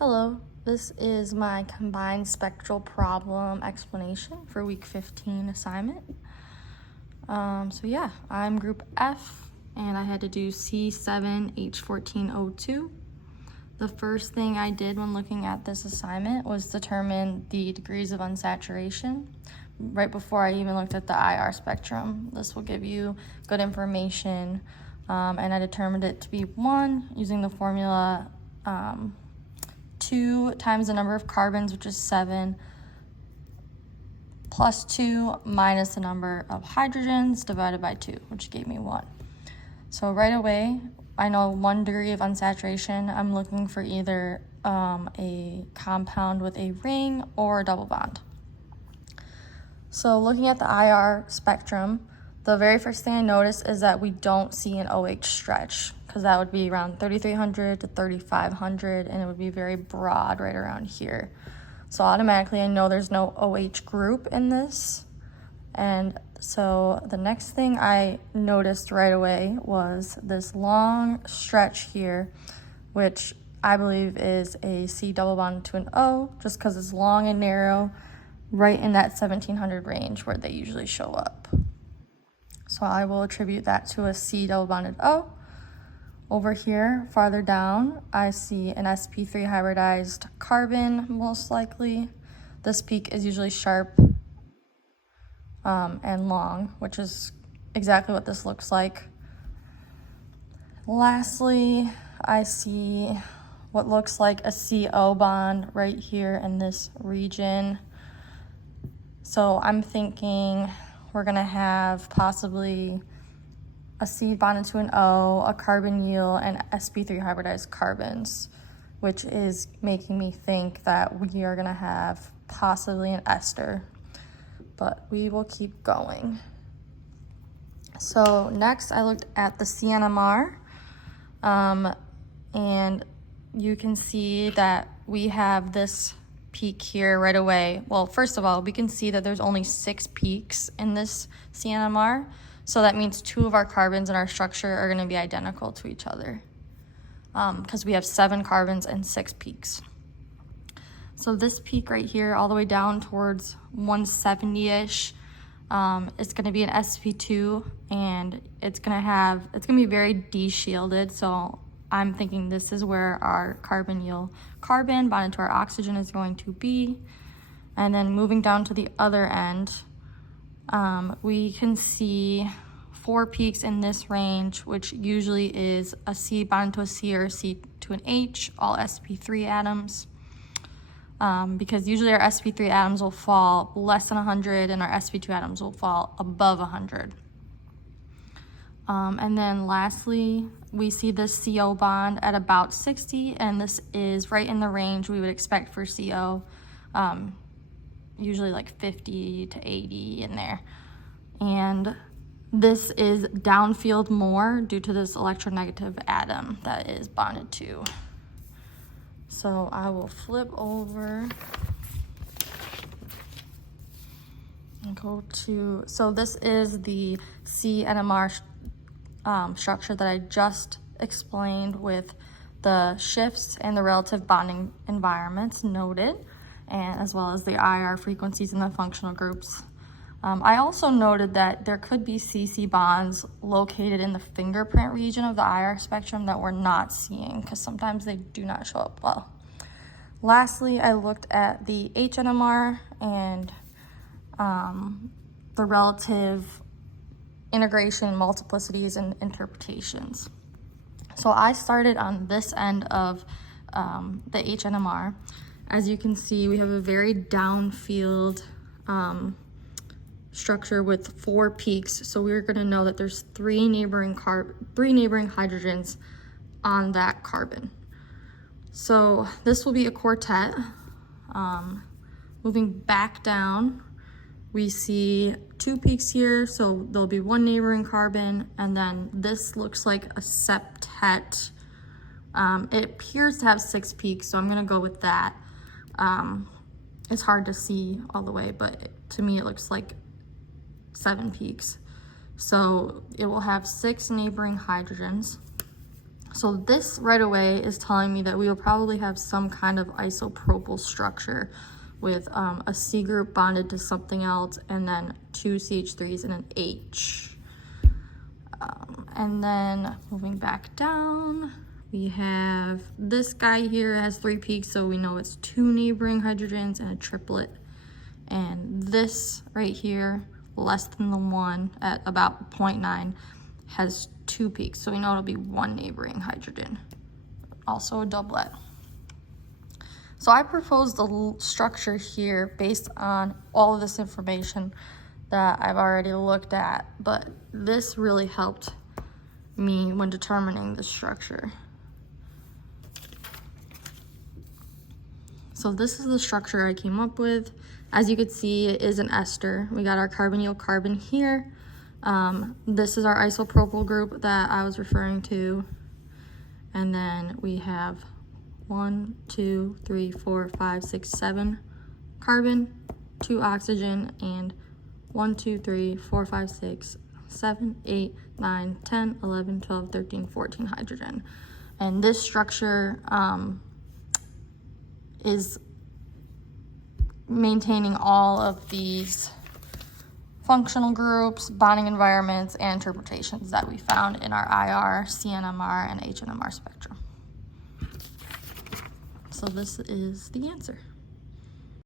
Hello, this is my combined spectral problem explanation for week 15 assignment. I'm group F and I had to do C7H14O2. The first thing I did when looking at this assignment was determine the degrees of unsaturation right before I even looked at the IR spectrum. This will give you good information, and I determined it to be 1 using the formula 2 times the number of carbons, which is 7, plus 2 minus the number of hydrogens divided by 2, which gave me 1. So right away, I know 1 degree of unsaturation. I'm looking for either a compound with a ring or a double bond. So looking at the IR spectrum, the very first thing I notice is that we don't see an OH stretch, because that would be around 3,300 to 3,500, and it would be very broad right around here. So automatically I know there's no OH group in this. And so the next thing I noticed right away was this long stretch here, which I believe is a C double bond to an O, just because it's long and narrow, right in that 1700 range where they usually show up. So I will attribute that to a C double bonded O. Over here, farther down, I see an sp3 hybridized carbon, most likely. This peak is usually sharp and long, which is exactly what this looks like. Lastly, I see what looks like a CO bond right here in this region. So I'm thinking we're gonna have possibly a C bonded to an O, a carbonyl, and sp3 hybridized carbons, which is making me think that we are gonna have possibly an ester, but we will keep going. So next I looked at the CNMR, and you can see that we have this peak here right away. Well, first of all, we can see that there's only 6 peaks in this CNMR. So that means 2 of our carbons in our structure are going to be identical to each other, because we have 7 carbons and 6 peaks. So this peak right here, all the way down towards 170-ish, it's going to be an sp2, and it's going to be very de-shielded. So I'm thinking this is where our carbonyl carbon bonded to our oxygen is going to be. And then moving down to the other end, we can see 4 peaks in this range, which usually is a C bonded to a C or a C to an H, all sp3 atoms. Because usually our sp3 atoms will fall less than 100 and our sp2 atoms will fall above 100. And then lastly, we see this CO bond at about 60, and this is right in the range we would expect for CO, usually like 50 to 80 in there. And this is downfield more due to this electronegative atom that is bonded to. So I will flip over and go to, so this is the CNMR structure that I just explained with the shifts and the relative bonding environments noted, and as well as the IR frequencies and the functional groups. I also noted that there could be CC bonds located in the fingerprint region of the IR spectrum that we're not seeing, because sometimes they do not show up well. Lastly, I looked at the HNMR and the relative integration, multiplicities, and interpretations. So I started on this end of the HNMR. As you can see, we have a very downfield structure with 4 peaks. So we're going to know that there's 3 neighboring hydrogens on that carbon. So this will be a quartet. Moving back down, we see 2 peaks here, so there'll be 1 neighboring carbon, and then this looks like a septet. It appears to have 6 peaks, so I'm gonna go with that. It's hard to see all the way, but to me it looks like 7 peaks. So it will have 6 neighboring hydrogens. So this right away is telling me that we will probably have some kind of isopropyl structure with a C group bonded to something else, and then 2 CH3s and an H. And then moving back down, we have this guy here has 3 peaks, so we know it's 2 neighboring hydrogens and a triplet. And this right here, less than the 1 at about 0.9, has 2 peaks, so we know it'll be 1 neighboring hydrogen, also a doublet. So I proposed the structure here based on all of this information that I've already looked at, but this really helped me when determining the structure. So this is the structure I came up with. As you can see, it is an ester. We got our carbonyl carbon here. This is our isopropyl group that I was referring to. And then we have 1, 2, 3, 4, 5, 6, 7 carbon, 2 oxygen, and 1, 2, 3, 4, 5, 6, 7, 8, 9, 10, 11, 12, 13, 14 hydrogen. And this structure is maintaining all of these functional groups, bonding environments, and interpretations that we found in our IR, CNMR, and HNMR spectrum. So this is the answer.